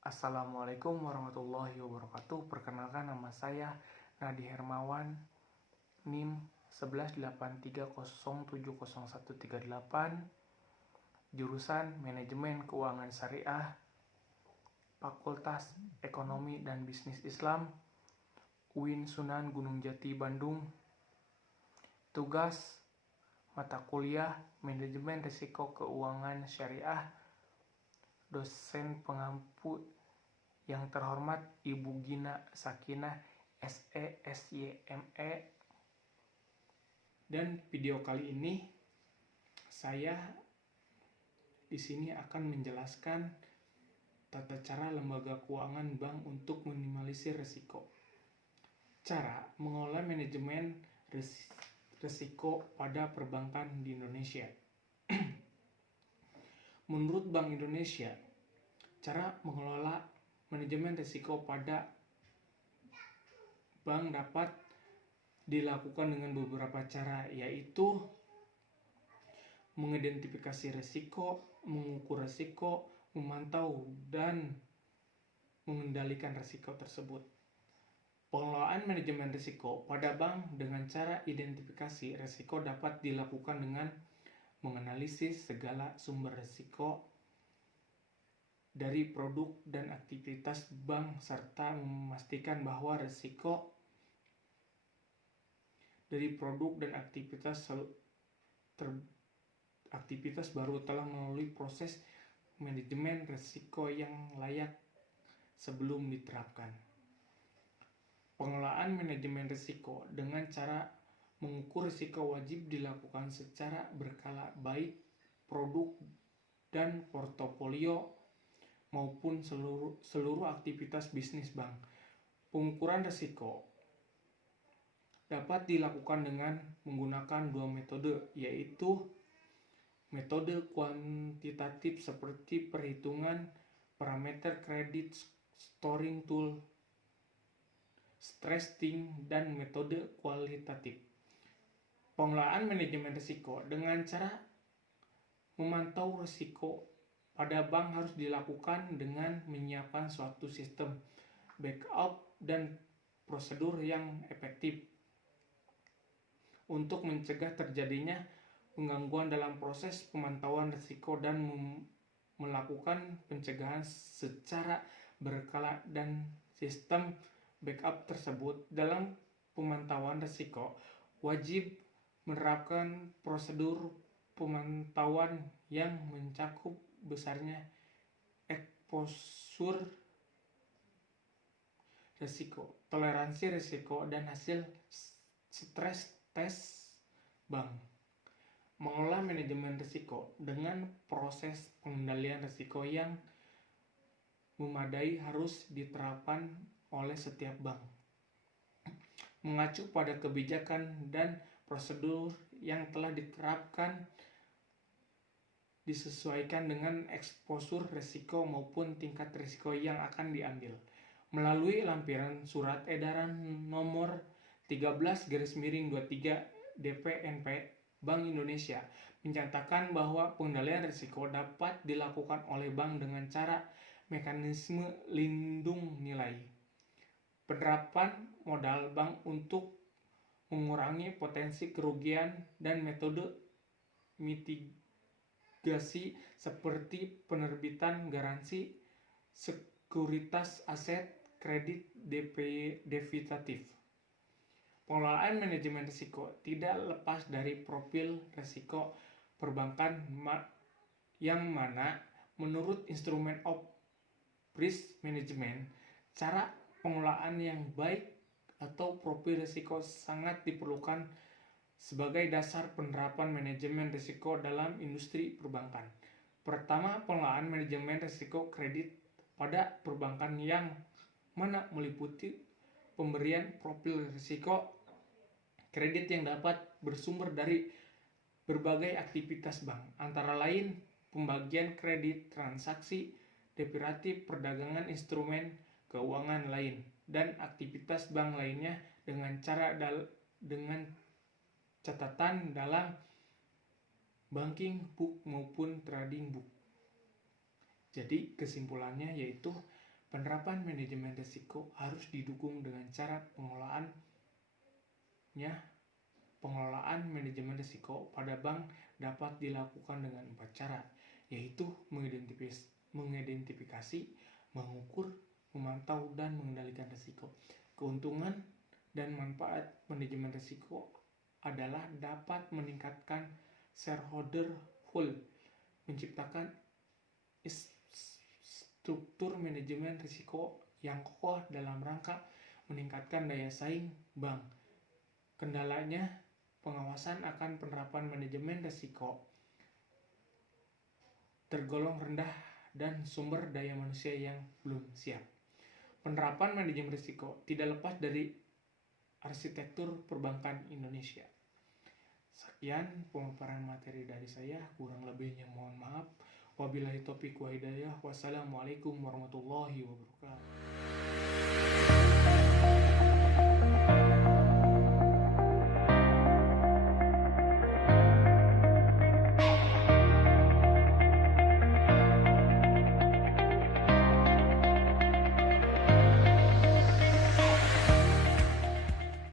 Assalamualaikum warahmatullahi wabarakatuh. Perkenalkan, nama saya Nadi Hermawan, NIM 11830700138, jurusan Manajemen Keuangan Syariah, Fakultas Ekonomi dan Bisnis Islam, UIN Sunan Gunung Jati, Bandung. Tugas mata kuliah Manajemen Risiko Keuangan Syariah. Dosen pengampu yang terhormat Ibu Gina Sakinah SE SYME. Dan video kali ini saya di sini akan menjelaskan tata cara lembaga keuangan bank untuk minimalisir risiko. Cara mengelola manajemen risiko pada perbankan di Indonesia. Menurut Bank Indonesia, cara mengelola manajemen risiko pada bank dapat dilakukan dengan beberapa cara, yaitu mengidentifikasi risiko, mengukur risiko, memantau, dan mengendalikan risiko tersebut. Pengelolaan manajemen risiko pada bank dengan cara identifikasi risiko dapat dilakukan dengan menganalisis segala sumber risiko dari produk dan aktivitas bank serta memastikan bahwa risiko dari produk dan aktivitas baru telah melalui proses manajemen risiko yang layak sebelum diterapkan. Pengelolaan manajemen risiko dengan cara mengukur risiko wajib dilakukan secara berkala, baik produk dan portofolio maupun seluruh aktivitas bisnis bank. Pengukuran risiko dapat dilakukan dengan menggunakan dua metode, yaitu metode kuantitatif seperti perhitungan parameter kredit scoring tool, stress testing, dan metode kualitatif. Pengelolaan manajemen risiko dengan cara memantau risiko pada bank harus dilakukan dengan menyiapkan suatu sistem backup dan prosedur yang efektif untuk mencegah terjadinya penggangguan dalam proses pemantauan risiko dan melakukan pencegahan secara berkala. Dan sistem backup tersebut dalam pemantauan risiko wajib menerapkan prosedur pemantauan yang mencakup besarnya eksposur risiko, toleransi risiko, dan hasil stres tes bank. Mengelola manajemen risiko dengan proses pengendalian risiko yang memadai harus diterapkan oleh setiap bank, mengacu pada kebijakan dan prosedur yang telah diterapkan, disesuaikan dengan eksposur risiko maupun tingkat risiko yang akan diambil. Melalui lampiran surat edaran nomor 13/23 DPNP, Bank Indonesia menyatakan bahwa pengendalian risiko dapat dilakukan oleh bank dengan cara mekanisme lindung nilai, penerapan modal bank untuk mengurangi potensi kerugian, dan metode mitigasi seperti penerbitan garansi sekuritas aset kredit derivatif. Pengelolaan manajemen risiko tidak lepas dari profil risiko perbankan yang mana menurut Instrument of Risk Management, cara pengelolaan yang baik atau profil risiko sangat diperlukan sebagai dasar penerapan manajemen risiko dalam industri perbankan. Pertama, pengelolaan manajemen risiko kredit pada perbankan yang mana meliputi pemberian profil risiko kredit yang dapat bersumber dari berbagai aktivitas bank, antara lain pembagian kredit, transaksi derivatif, perdagangan instrumen keuangan lain, dan aktivitas bank lainnya dengan catatan dalam banking book maupun trading book. Jadi kesimpulannya yaitu Penerapan manajemen risiko harus didukung dengan cara pengelolaan manajemen risiko pada bank dapat dilakukan dengan 4 cara, yaitu mengidentifikasi, mengukur, memantau, dan mengendalikan risiko. Keuntungan dan manfaat manajemen risiko adalah dapat meningkatkan shareholder value, menciptakan struktur manajemen risiko yang kokoh dalam rangka meningkatkan daya saing bank. Kendalanya, pengawasan akan penerapan manajemen risiko tergolong rendah dan sumber daya manusia yang belum siap. Penerapan manajemen risiko tidak lepas dari arsitektur perbankan Indonesia. Sekian pemaparan materi dari saya, kurang lebihnya mohon maaf. Wabillahi taufiq wa hidayah. Wassalamualaikum warahmatullahi wabarakatuh.